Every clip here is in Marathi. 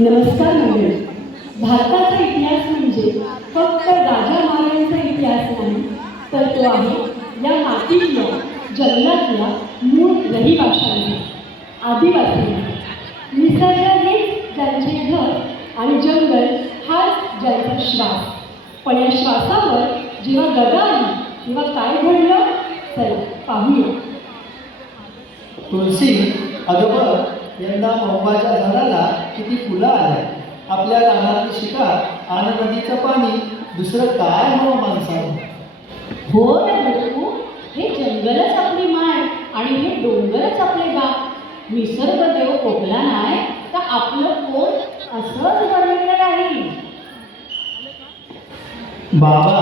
नमस्कार मंडळी. भारताचा इतिहास म्हणजे फक्त राजा महाराजांचा इतिहास नाही, तर तो आहे या मातीतल्या जंगलातल्या मूळ रहिवाशांचा, आदिवासींचा. निसर्ग हेच ज्यांचे घर आणि जंगल हाच ज्यांचा श्वास. पण या श्वासावर जेव्हा गदा आली तेव्हा काय घडलं, चला पाहूया. तुलसी, अगं बघ, यंदा मोंबाच्या झाडाला किती फुलं आल्या. आपल्या रानातली शिकार आणि नदीचं पाणी, दुसरं काय हवं माणसाला. हो रे बघू, हे जंगलच आपली माय आणि हे डोंगरच आपले गाव. निसर्ग देव कोकला नाही तर आपलं कोण असंच बनलेलं राहील. बाबा,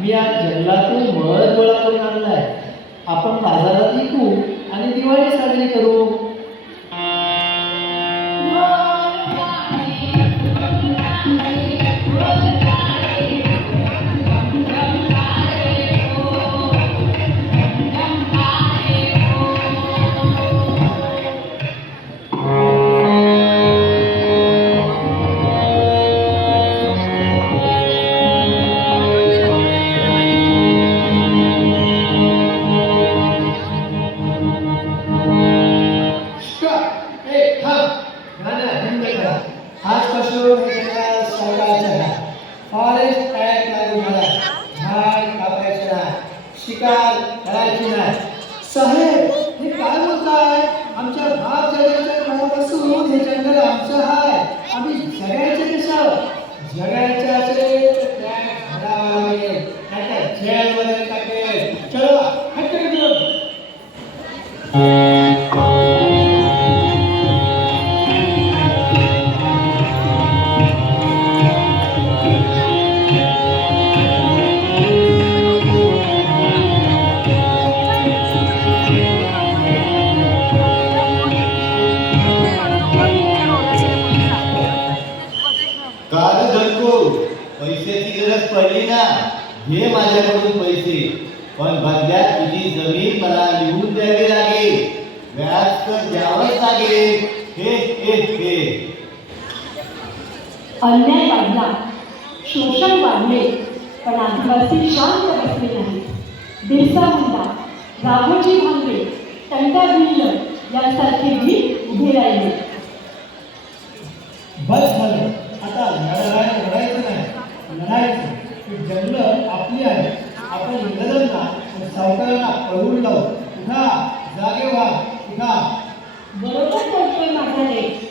मी आज जंगलातून मध गोळा करून आणलाय. आपण बाजारात विकू आणि दिवाळी साजरी करू. आजपासून हे जंगल सरकारचं आहे. फॉरेस्ट ॲक्ट लागू झाला. झाड कापायचे नाही, शिकार करायची नाही. साहेब, हे काय बोलताय? आमच्या भाग जगाच्या काळापासून हे जंगल आमचं आहे. आम्ही जगायचं कसं? जगायचं असेल तर टॅक्स भरावा लागेल, नाहीतर जेलमध्ये टाकेल. चलो, हटके घेऊन. काय धनको, पैशाची गरज पडली ना, घे माझ्याकडून पैसे. पण बदल्यात तुझी जमीन मला लिहून द्यावी लागेल, व्याज तर द्यावंच लागेल. हे हे हे अन्याय वाढला, शोषण वाढले, पण आदिवासी शांत बसले नाही. बिरसा मुंडा, राघोजी भांगरे, टंटा भिल्ल यांसारखे वीर उभे राहिले. बस झालं, आता लढायचं नाही, लढायचं. ही जंगलं आपली आहे. आपण इंग्रजांना आणि सावकारांना पळवून लावू. पुन्हा जागे व्हा, पुन्हा. बरोबर बोलतोय माझा लेख.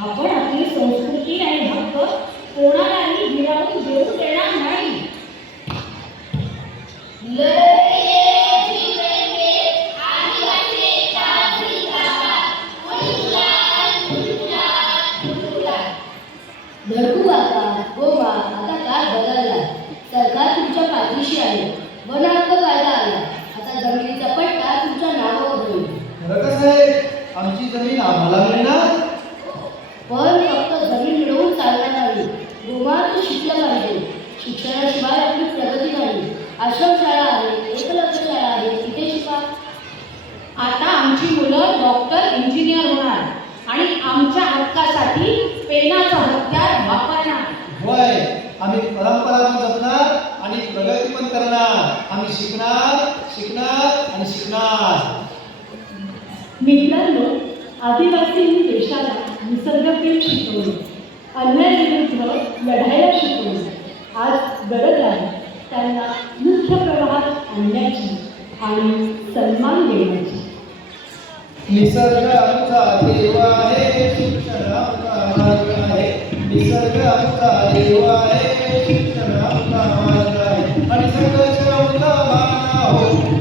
आपण आपली संस्कृती आणि हक्क कोणालाही हिरावून देऊ देणार नाही. धडकू काका, हो बा, आता काळ बदलला. सरकार तुमच्या पाठीशी आहे. वन हक्क कायदा आला. आता जमिनीचा पट्टा तुमच्या नावावर होईल. खरं कसं आहे? आमची जमीन आम्हाला मिळणार. पण फक्त जमीन मिळवून चालणार नाही. गोमार्ग शिकलं पाहिजे. शिक्षणाशिवाय आपली प्रगती नाही. आश्रमशाळा आहे, एकलव्य शाळा आहे, तिथे शिका. आता आमची मुलं डॉक्टर, इंजिनियर होणार आणि आमच्या हक्कासाठी पेनाचं हत्यार वापरणार. होय, आम्ही परंपरा पण जपणार आणि प्रगती पण करणार. आम्ही शिकणार, शिकणार आणि शिकणार. मित्रांनो, आदिवासींनी देशाला निसर्गप्रेम शिकवले, अन्यायाविरुद्ध लढायला शिकवले. आज गरज आहे त्यांना मुख्य प्रवाहात आणण्याची आणि सन्मान देण्याची. निसर्ग आमचा देव आहे, शिक्षण आमचा मार्ग आहे. निसर्ग आमचा देव आहे, शिक्षण आमचा मार्ग आहे. आणि सगळं आमचा मान हो.